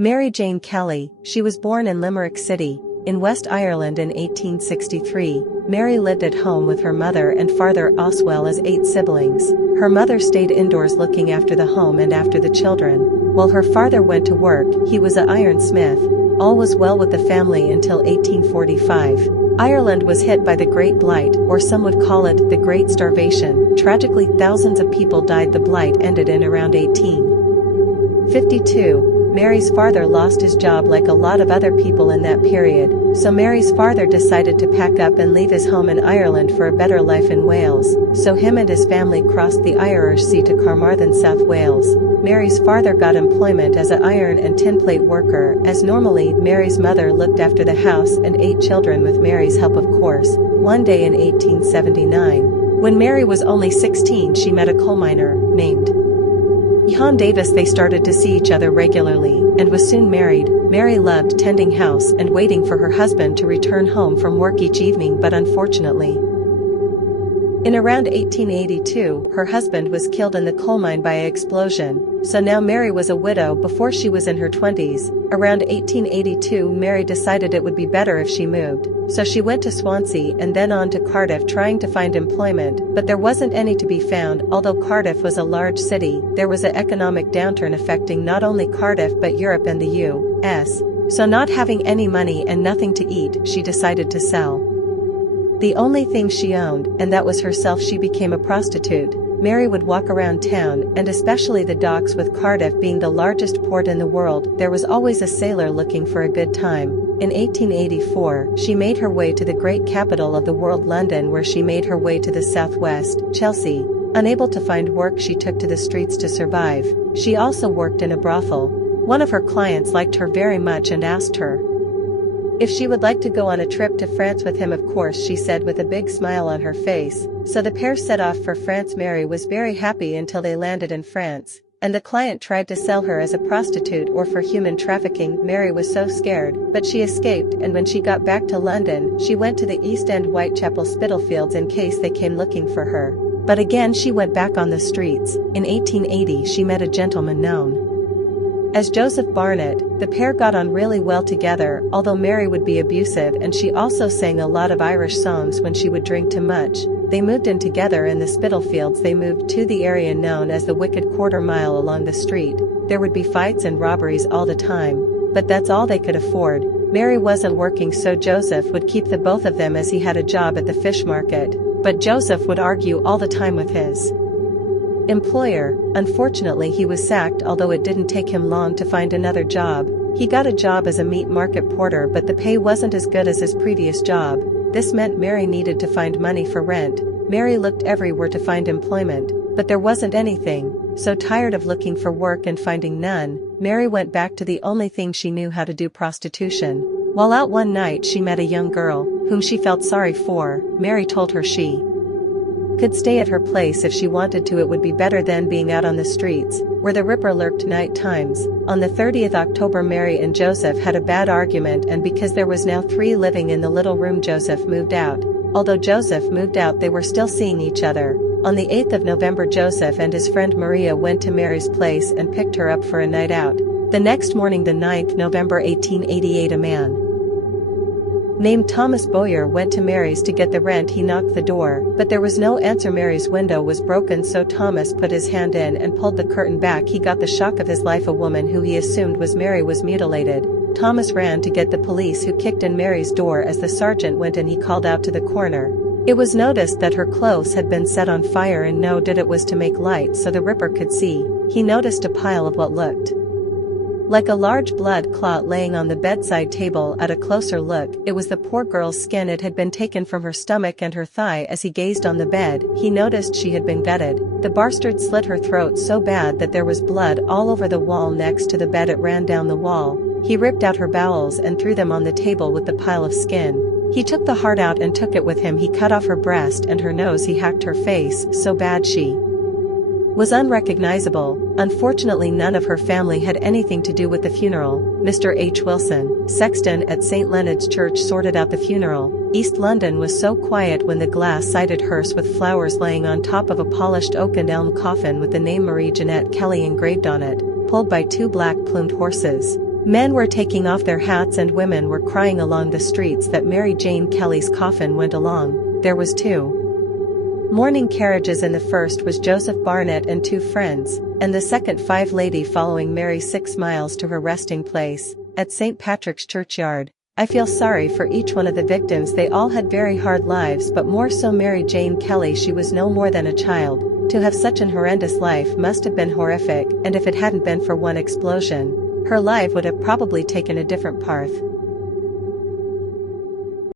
Mary Jane Kelly, she was born in Limerick City, in West Ireland in 1863. Mary lived at home with her mother and father as well as 8 siblings. Her mother stayed indoors looking after the home and after the children, while her father went to work. He was an ironsmith. All was well with the family until 1845. Ireland was hit by the Great Blight, or some would call it the Great Starvation. Tragically, thousands of people died. The blight ended in around 1852. Mary's father lost his job like a lot of other people in that period, so Mary's father decided to pack up and leave his home in Ireland for a better life in Wales. So him and his family crossed the Irish Sea to Carmarthen, South Wales. Mary's father got employment as an iron and tinplate worker, as normally Mary's mother looked after the house and 8 children with Mary's help, of course. One day in 1879, when Mary was only 16, she met a coal miner named Johan Davis. They started to see each other regularly, and was soon married. Mary loved tending house and waiting for her husband to return home from work each evening, but unfortunately, in around 1882, her husband was killed in the coal mine by an explosion, so now Mary was a widow before she was in her 20s. Around 1882, Mary decided it would be better if she moved, so she went to Swansea and then on to Cardiff trying to find employment, but there wasn't any to be found. Although Cardiff was a large city, there was an economic downturn affecting not only Cardiff but Europe and the US, so not having any money and nothing to eat, she decided to sell the only thing she owned, and that was herself. She became a prostitute. Mary would walk around town, and especially the docks, with Cardiff being the largest port in the world, there was always a sailor looking for a good time. In 1884, she made her way to the great capital of the world, London, where she made her way to the southwest, Chelsea. Unable to find work, she took to the streets to survive. She also worked in a brothel. One of her clients liked her very much and asked her if she would like to go on a trip to France with him. Of course, she said with a big smile on her face. So the pair set off for France. Mary was very happy until they landed in France, and the client tried to sell her as a prostitute or for human trafficking. Mary was so scared, but she escaped, and when she got back to London, she went to the East End Whitechapel Spitalfields in case they came looking for her. But again she went back on the streets. In 1880 she met a gentleman known as Joseph Barnett. The pair got on really well together, although Mary would be abusive, and she also sang a lot of Irish songs when she would drink too much. They moved in together in the Spitalfields. They moved to the area known as the Wicked Quarter Mile. Along the street, there would be fights and robberies all the time, but that's all they could afford. Mary wasn't working, so Joseph would keep the both of them as he had a job at the fish market, but Joseph would argue all the time with his employer. Unfortunately, he was sacked, although it didn't take him long to find another job. He got a job as a meat market porter, but the pay wasn't as good as his previous job. This meant Mary needed to find money for rent. Mary looked everywhere to find employment, but there wasn't anything. So tired of looking for work and finding none, Mary went back to the only thing she knew how to do: prostitution. While out one night, she met a young girl, whom she felt sorry for. Mary told her she could stay at her place if she wanted to. It would be better than being out on the streets, where the Ripper lurked night times. On the 30th October, Mary and Joseph had a bad argument, and because there was now 3 living in the little room, Joseph moved out. Although Joseph moved out, they were still seeing each other. On the 8th of November, Joseph and his friend Maria went to Mary's place and picked her up for a night out. The next morning, the 9th November 1888, a man named Thomas Bowyer went to Mary's to get the rent. He knocked the door, but there was no answer. Mary's window was broken, so Thomas put his hand in and pulled the curtain back. He got the shock of his life. A woman who he assumed was Mary was mutilated. Thomas ran to get the police, who kicked in Mary's door. As the sergeant went in, he called out to the coroner. It was noticed that her clothes had been set on fire, and no doubt it was to make light so the Ripper could see. He noticed a pile of what looked like a large blood clot laying on the bedside table. At a closer look, it was the poor girl's skin. It had been taken from her stomach and her thigh. As he gazed on the bed, he noticed she had been gutted. The bastard slit her throat so bad that there was blood all over the wall next to the bed. It ran down the wall. He ripped out her bowels and threw them on the table with the pile of skin. He took the heart out and took it with him. He cut off her breast and her nose. He hacked her face so bad she was unrecognizable. Unfortunately, none of her family had anything to do with the funeral. Mr. H. Wilson, sexton at St. Leonard's Church, sorted out the funeral. East London was so quiet when the glass-sided hearse with flowers laying on top of a polished oak and elm coffin with the name Marie Jeanette Kelly engraved on it, pulled by 2 black-plumed horses, Men were taking off their hats and women were crying along the streets that Mary Jane Kelly's coffin went along. There was 2 mourning carriages. In the first was Joseph Barnett and 2 friends, and the second 5 lady following Mary 6 miles to her resting place, at St. Patrick's Churchyard. I feel sorry for each one of the victims. They all had very hard lives, but more so Mary Jane Kelly. She was no more than a child. To have such an horrendous life must have been horrific, and if it hadn't been for one explosion, her life would have probably taken a different path.